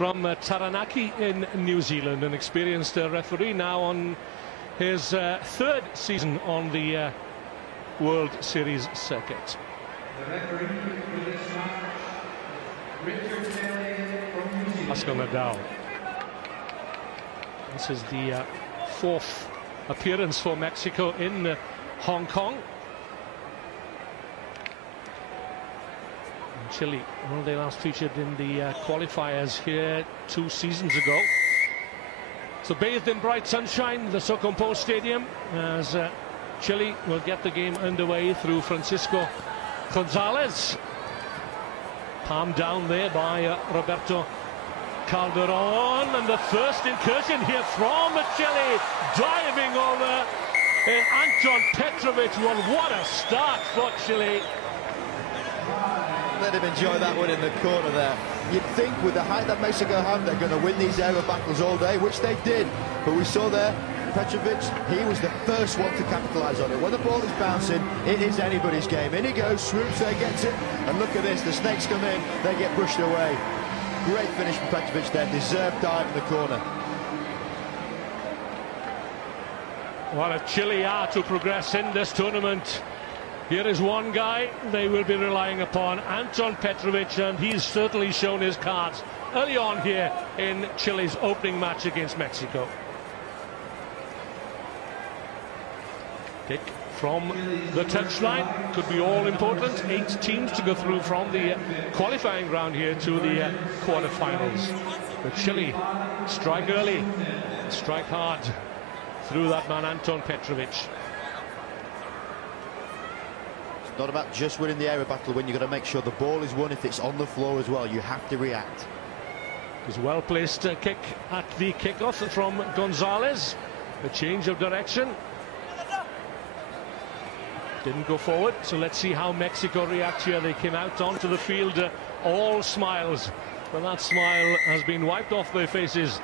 from Taranaki in New Zealand, an experienced referee now on his third season on the World Series circuit. Pascal Nadal. This is the fourth appearance for Mexico in Hong Kong. And Chile, well, they last featured in the qualifiers here 2 seasons ago. So bathed in bright sunshine, the Sokompo Stadium, as Chile will get the game underway through Francisco Gonzalez. Palm down there by Roberto Calderon, and the first incursion here from Chile, diving over in Anton Petrovic. Well, what a start for Chile. Let him enjoy that one in the corner there. You'd think with the height that Mexico have, they're going to win these area battles all day, which they did. But we saw there, Petrovic, he was the first one to capitalise on it. When the ball is bouncing, it is anybody's game. In he goes, swoops there, gets it. And look at this, the snakes come in, they get brushed away. Great finish from Petrovic there, deserved dive in the corner. What a Chile are to progress in this tournament. Here is one guy they will be relying upon, Anton Petrovic, and he's certainly shown his cards early on here in Chile's opening match against Mexico. Kick from the touchline could be all important. 8 teams to go through from the qualifying round here to the quarterfinals. But Chile strike early, strike hard through that man Anton Petrovic. It's not about just winning the area battle when you've got to make sure the ball is won. If it's on the floor as well, you have to react. It was a well-placed kick at the kickoff from Gonzalez. A change of direction. Didn't go forward, so let's see how Mexico react here. They came out onto the field all smiles, but that smile has been wiped off their faces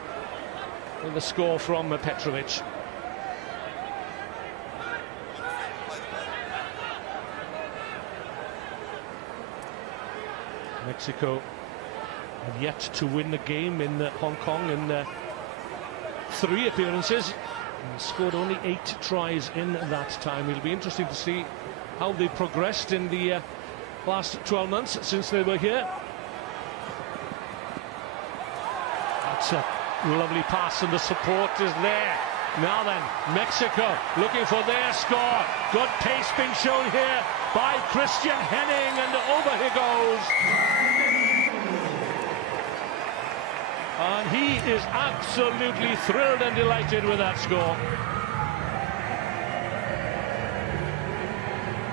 with the score from Petrovic. Mexico have yet to win the game in Hong Kong in 3 appearances. And scored only 8 tries in that time. It'll be interesting to see how they progressed in the last 12 months since they were here. That's a lovely pass, and the support is there. Now then, Mexico looking for their score. Good pace being shown here by Christian Henning, and over he goes. And he is absolutely thrilled and delighted with that score.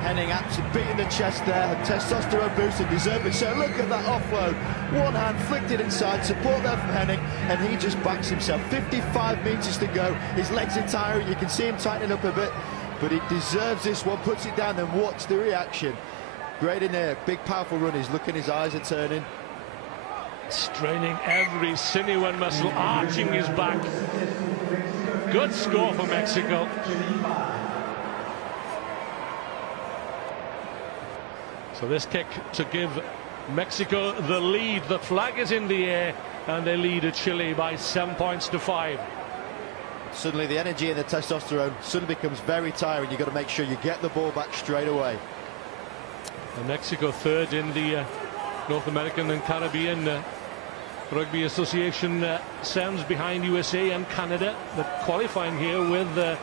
Henning absolutely beating the chest there, a testosterone boost, and deserved it. So look at that offload. One hand flicked it inside, support there from Henning, and he just backs himself. 55 metres to go. His legs are tiring, you can see him tightening up a bit, but he deserves this one. Puts it down, then watch the reaction. Great in there, big powerful run. He's looking, his eyes are turning. Straining every sinew and muscle, arching his back. Good score for Mexico. So this kick to give Mexico the lead. The flag is in the air, and they lead Chile by 7 points to 5. Suddenly the energy and the testosterone suddenly becomes very tiring. You've got to make sure you get the ball back straight away. And Mexico third in the North American and Caribbean Rugby Association stands behind USA and Canada. They're qualifying here with the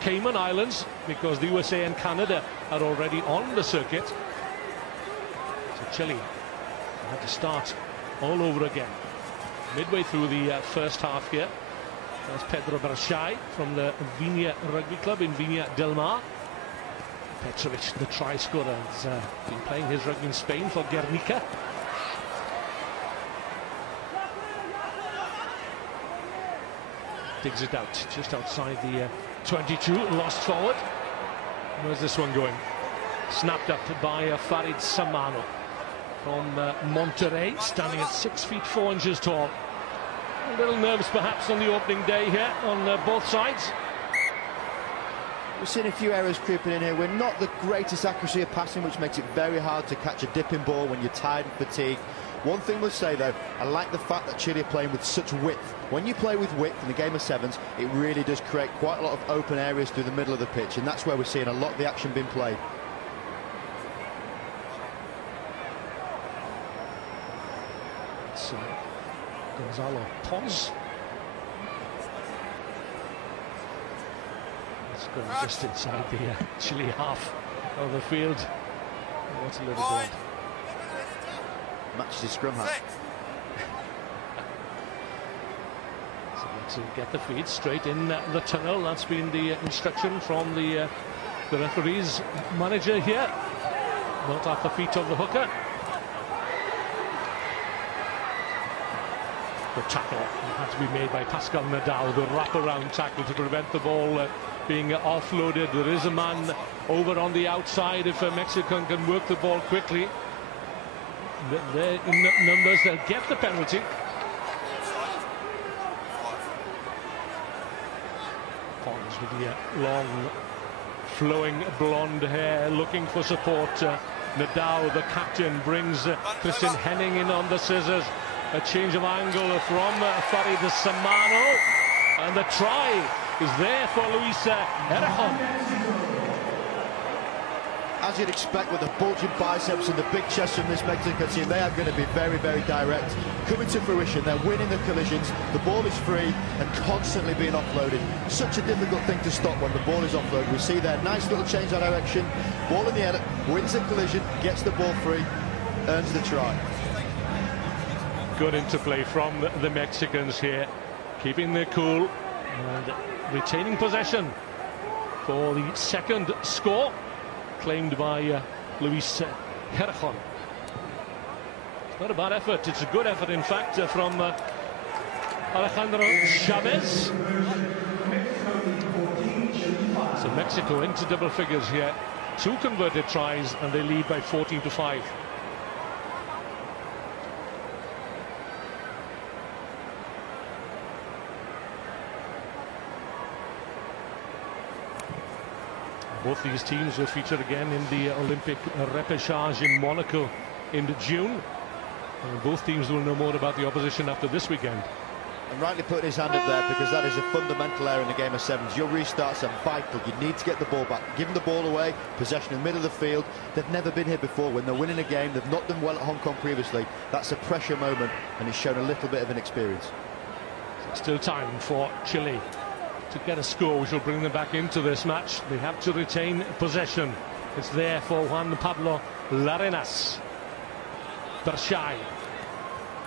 Cayman Islands, because the USA and Canada are already on the circuit. So Chile had to start all over again. Midway through the first half here, there's Pedro Berchai from the Viña Rugby Club in Viña del Mar. Petrovic, the try scorer, has been playing his rugby in Spain for Guernica. Digs it out just outside the 22, lost forward. Where's this one going? Snapped up by Farid Samano from Monterrey, standing at 6 feet 4 inches tall. A little nervous perhaps on the opening day here on both sides. We've seen a few errors creeping in here. We're not the greatest accuracy of passing, which makes it very hard to catch a dipping ball when you're tired and fatigued. One thing we'll say, though, I like the fact that Chile are playing with such width. When you play with width in a game of sevens, it really does create quite a lot of open areas through the middle of the pitch, and that's where we're seeing a lot of the action being played. It's Gonzalo Pons. It's going just inside the Chile half of the field. What's a little bit? Matches his scrum half. So to get the feet straight in the tunnel. That's been the instruction from the referee's manager here. Not at the feet of the hooker. The tackle had to be made by Pascal Nadal, the wraparound tackle to prevent the ball being offloaded. There is a man over on the outside if Mexico can work the ball quickly. They're in numbers, they'll get the penalty. Pons with the long, flowing blonde hair, looking for support. Nadal, the captain, brings Christian Henning in on the scissors. A change of angle from Farid Samano, and the try is there for Luis Errejón. As you'd expect, with the bulging biceps and the big chest from this Mexican team, they are going to be very, very direct. Coming to fruition, they're winning the collisions, the ball is free and constantly being offloaded. Such a difficult thing to stop when the ball is offloaded. We see there, nice little change of direction, ball in the air, wins the collision, gets the ball free, earns the try. Good interplay from the Mexicans here, keeping their cool and retaining possession for the second score, claimed by Luis Errejón. It's not a bad effort, it's a good effort in fact from Alejandro Chavez. So Mexico into double figures here, 2 converted tries and they lead by 14-5. Both these teams will feature again in the Olympic repechage in Monaco in June. And both teams will know more about the opposition after this weekend. And rightly putting his hand up there, because that is a fundamental error in the game of sevens. Your restarts are vital. You need to get the ball back. Give them the ball away, possession in the middle of the field. They've never been here before. When they're winning a game, they've not done well at Hong Kong previously. That's a pressure moment, and he's shown a little bit of inexperience. Still time for Chile to get a score which will bring them back into this match. They have to retain possession. It's there for Juan Pablo Larenas. Bershai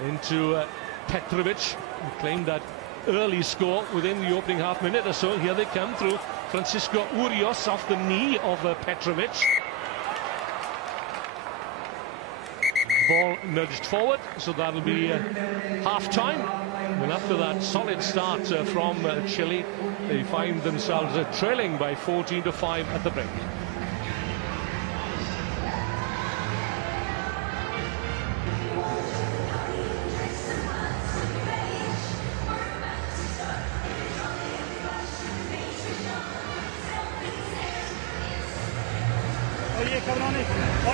into Petrovic, who claimed that early score within the opening half minute or so. Here they come through Francisco Urios off the knee of Petrovic. Ball nudged forward, so that'll be half-time. And after that solid start from Chile, they find themselves trailing by 14-5 at the break.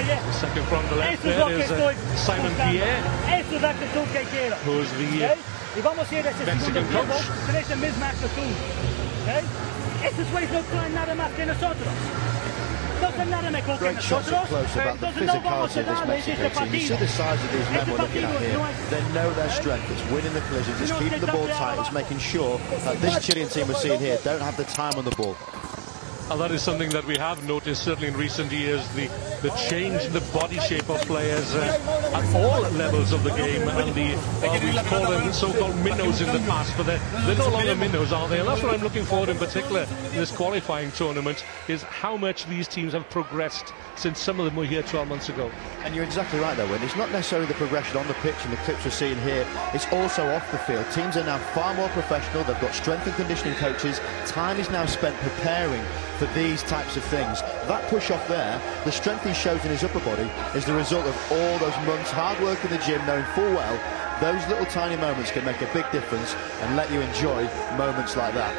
The second from the left there is Simon Pierre, who's the Mexican coach. Great shots up close about the physicality of this Mexican team. You see the size of these men we're looking at here. They know their strength. It's winning the collisions. It's keeping the ball tight. It's making sure that this Chilean team we're seeing here don't have the time on the ball. And that is something that we have noticed certainly in recent years, the change in the body shape of players at all levels of the game, and we call them so-called minnows in the past, but they're no longer minnows, are they? And that's what I'm looking forward in particular in this qualifying tournament, is how much these teams have progressed since some of them were here 12 months ago. And you're exactly right, though, Wayne. It's not necessarily the progression on the pitch and the clips we're seeing here. It's also off the field. Teams are now far more professional. They've got strength and conditioning coaches. Time is now spent preparing for these types of things. That push off there, the strength he shows in his upper body, is the result of all those months hard work in the gym, knowing full well those little tiny moments can make a big difference and let you enjoy moments like that.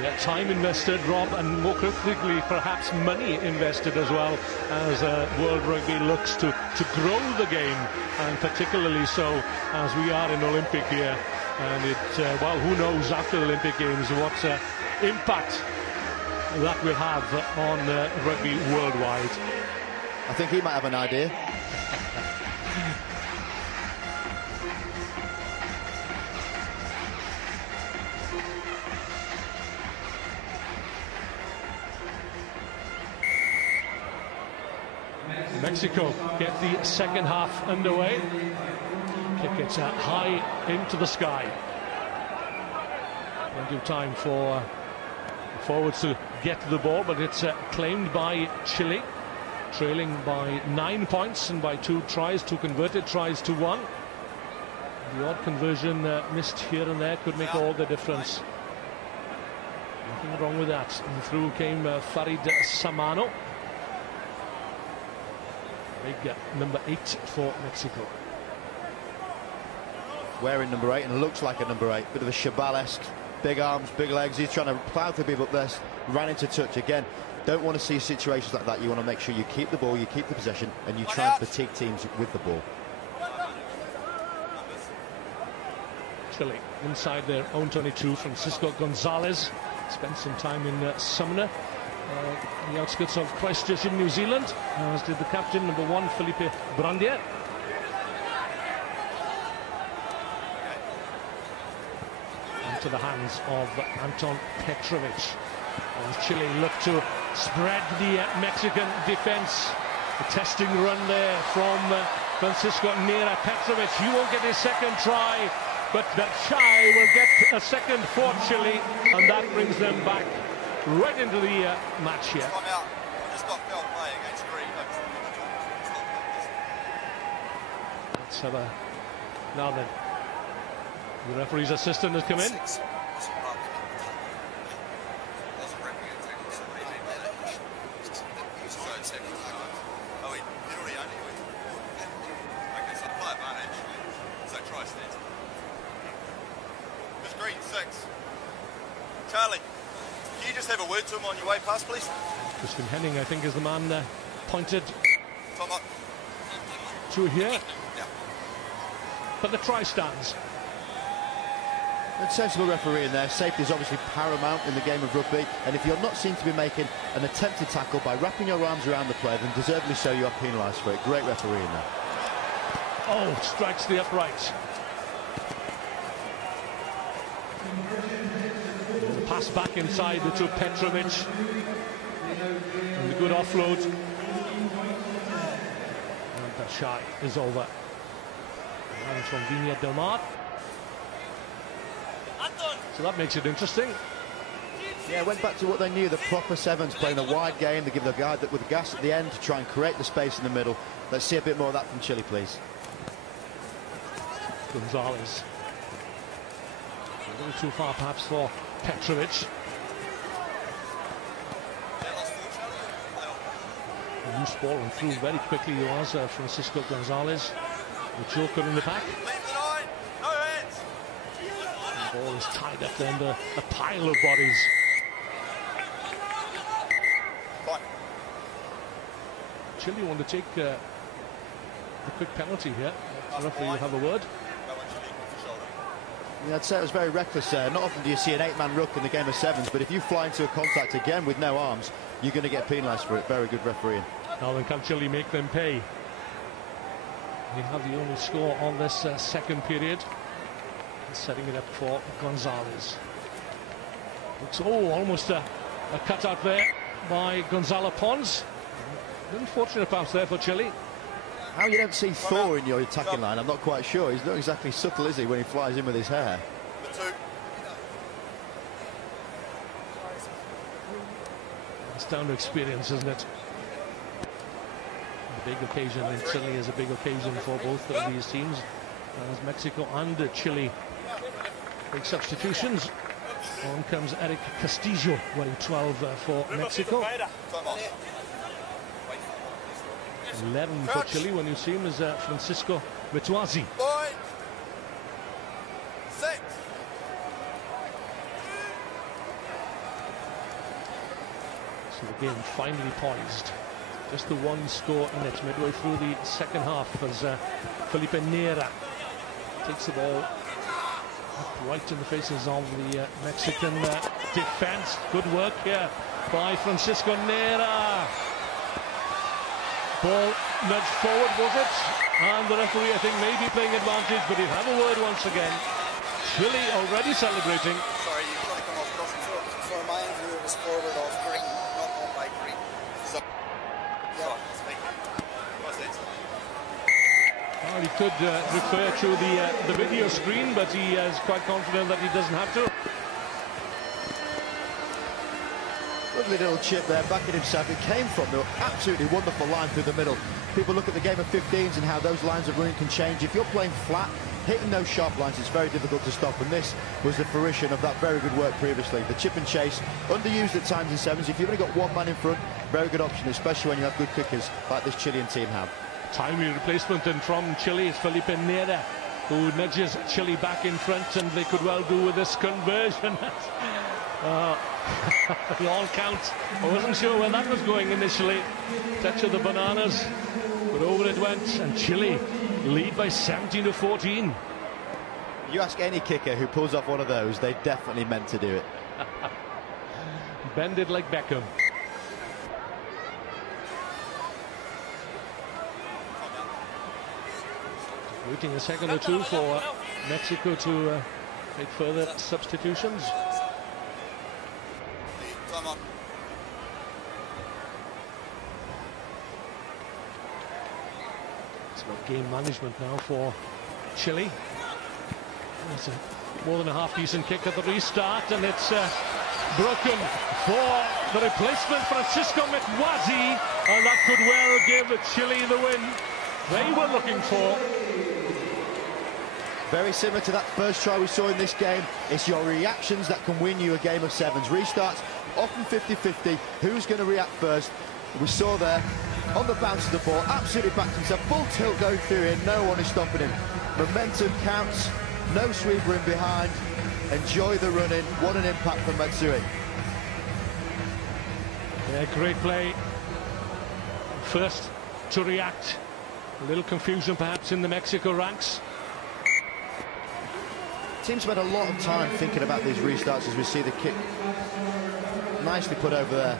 Yeah, time invested, Rob, and more critically, perhaps money invested as well, as World Rugby looks to grow the game, and particularly so as we are in Olympic year. And well, who knows after the Olympic Games what impact that will have on rugby worldwide. I think he might have an idea. Mexico get the second half underway. Kick it high into the sky. Plenty of time for forwards to get to the ball, but it's claimed by Chile, trailing by 9 points and by 2 tries, 2 converted tries to 1. The odd conversion missed here and there could make all the difference. Nothing wrong with that. And through came Farid Samano. Big number 8 for Mexico. Wearing number 8 and looks like a number 8. Bit of a Chabal-esque, big arms, big legs. He's trying to plough through people up there. Ran into touch again. Don't want to see situations like that. You want to make sure you keep the ball, you keep the possession, and you try and fatigue teams with the ball. Chile inside their own 22. Francisco Gonzalez spent some time in Sumner, the outskirts of Christchurch in New Zealand, as did the captain, number 1, Felipe Brandier. Into the hands of Anton Petrovic. As Chile look to spread the Mexican defense. A testing run there from Francisco Nera Petrovic. He won't get his second try, but that Chai will get a second for Chile, and that brings them back right into the match here. Let's have a... Now then, the referee's assistant has come in. Charlie, can you just have a word to him on your way past, please? Christian Henning, I think, is the man pointed Tom up. to here. Yeah. But the try stands. A sensible referee in there. Safety is obviously paramount in the game of rugby, and if you're not seen to be making an attempted tackle by wrapping your arms around the player, then deservedly so you are penalised for it. Great referee in there. Oh, strikes the upright. The pass back inside to Petrovic. And the good offload. And the shot is over. And from Viña Del Mar. So that makes it interesting. Yeah, went back to what they knew, the proper sevens, playing a wide game. They give the guy with the gas at the end to try and create the space in the middle. Let's see a bit more of that from Chile, please. Gonzalez. A little too far perhaps for Petrovic. A loose ball and through very quickly was Francisco Gonzalez. The joker in the pack. The ball is tied up there under a pile of bodies. Chile want to take the quick penalty here. The referee will have a word. Yeah, I'd say it was very reckless there. Not often do you see an 8-man ruck in the game of sevens, but if you fly into a contact again with no arms, you're going to get penalised for it. Very good refereeing. Now then, can Chile make them pay? They have the only score on this second period. Setting it up for Gonzalez. Looks, almost a cutout there by Gonzalo Pons. Unfortunate pass there for Chile. How you don't see Thor in your attacking line, I'm not quite sure. He's not exactly subtle, is he, when he flies in with his hair? It's down to experience, isn't it? A big occasion, and certainly is a big occasion for both of these teams, as Mexico and Chile make substitutions. On comes Eric Castillo, wearing 12 for Mexico. 11 for Chile. When you see him is Francisco Vetuazi. So the game finally poised. Just the one score in it midway through the second half as Felipe Neira takes the ball right in the faces of the Mexican defense. Good work here by Francisco Neira. Ball nudged forward, was it? And the referee, I think, may be playing advantage, but he'll have a word once again. Chile already celebrating. Sorry, you've got to come off crossing. For my view, it was forward of green, not on by green. So, yeah. Sorry, what's it? Well, he could refer to the video screen, but he is quite confident that he doesn't have to. Lovely little chip there, backing himself. It came from the absolutely wonderful line through the middle. People look at the game of 15s and how those lines of running can change. If you're playing flat, hitting those sharp lines, it's very difficult to stop. And this was the fruition of that very good work previously. The chip and chase, underused at times in sevens. If you've only got one man in front, very good option, especially when you have good kickers like this Chilean team have. Timely replacement, and from Chile is Felipe Neira, who nudges Chile back in front, and they could well do with this conversion. It all counts. I wasn't sure where that was going initially. Touch of the bananas, but over it went, and Chile lead by 17-14. You ask any kicker who pulls off one of those, they definitely meant to do it. Bend it like Beckham. Waiting a second or two for Mexico to make further substitutions. Come on. It's about game management now for Chile. It's more than a half-decent kick at the restart, and it's broken for the replacement, Francisco Metwazi, and that could well give Chile the win they were looking for. Very similar to that first try we saw in this game. It's your reactions that can win you a game of sevens. Restarts, often 50-50. Who's going to react first? We saw there, on the bounce of the ball, absolutely backed himself. Full tilt going through here, no one is stopping him. Momentum counts, no sweeper in behind. Enjoy the run-in. What an impact from Matsui. Yeah, great play. First to react. A little confusion perhaps in the Mexico ranks. Team spent a lot of time thinking about these restarts as we see the kick nicely put over there.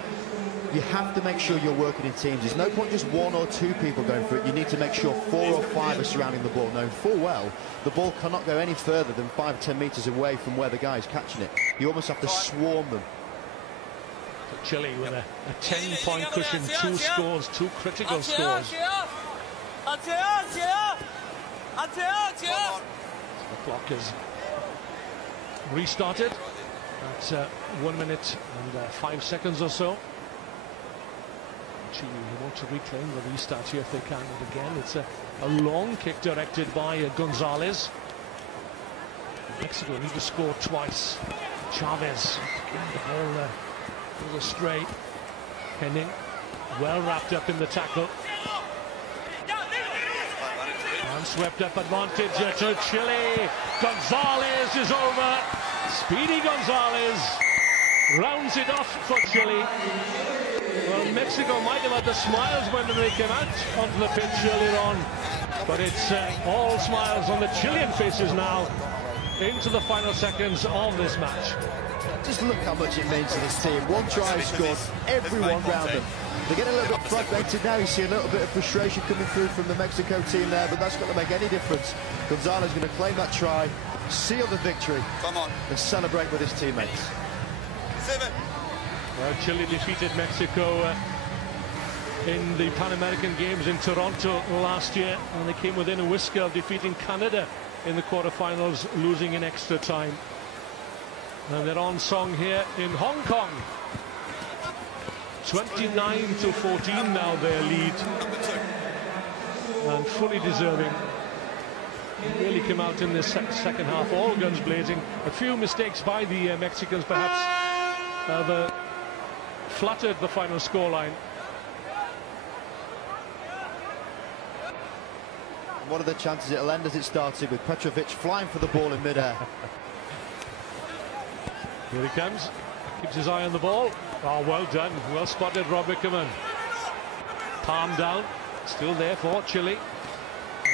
You have to make sure you're working in teams. There's no point just one or two people going for it. You need to make sure 4 or 5 are surrounding the ball, knowing full well the ball cannot go any further than 5 or 10 metres away from where the guy is catching it. You almost have to swarm them. So Chile with a 10-point cushion, 2 scores, 2 critical scores. The clock is restarted at 1 minute and 5 seconds or so. Chile want to reclaim the restart here if they can. And again, it's a long kick directed by Gonzalez. Mexico need to score twice. Chavez, the ball goes astray. Henning, well wrapped up in the tackle. And swept up advantage to Chile. Gonzalez is over. Speedy Gonzalez rounds it off for Chile. Well, Mexico might have had the smiles when they came out onto the pitch earlier on, but it's all smiles on the Chilean faces now into the final seconds of this match. Just look how much it means to this team. One try scored, everyone round them. They get a little bit fragmented now. You see a little bit of frustration coming through from the Mexico team there, but that's not going to make any difference. Gonzalez going to claim that try, seal the victory, and celebrate with his teammates. Well, Chile defeated Mexico in the Pan American Games in Toronto last year, and they came within a whisker of defeating Canada in the quarterfinals, losing in extra time. And they're on song here in Hong Kong. 29-14 now their lead, and fully deserving. Really came out in this second half, all guns blazing. A few mistakes by the Mexicans perhaps have fluttered the final scoreline. What are the chances it'll end as it started, with Petrovic flying for the ball in mid-air? Here he comes, keeps his eye on the ball. Oh, well done. Well spotted, Rob Wickerman. Palm down. Still there for Chile.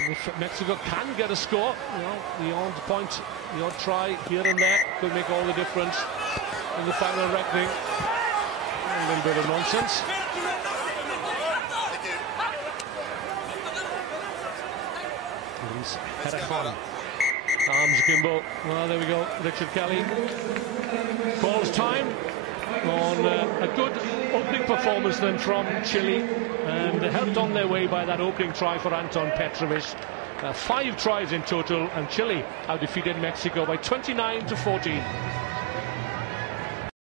And if Mexico can get a score, you know, the odd point, the odd try here and there could make all the difference in the final reckoning. A little bit of nonsense. Head arms akimbo. Well, there we go. Richard Kelly calls time on a good opening performance then from Chile, and helped on their way by that opening try for Anton Petrovic. 5 tries in total, and Chile out defeated Mexico by 29 to 14.